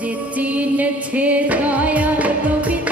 যে চিনেছে দয়াল কবিতার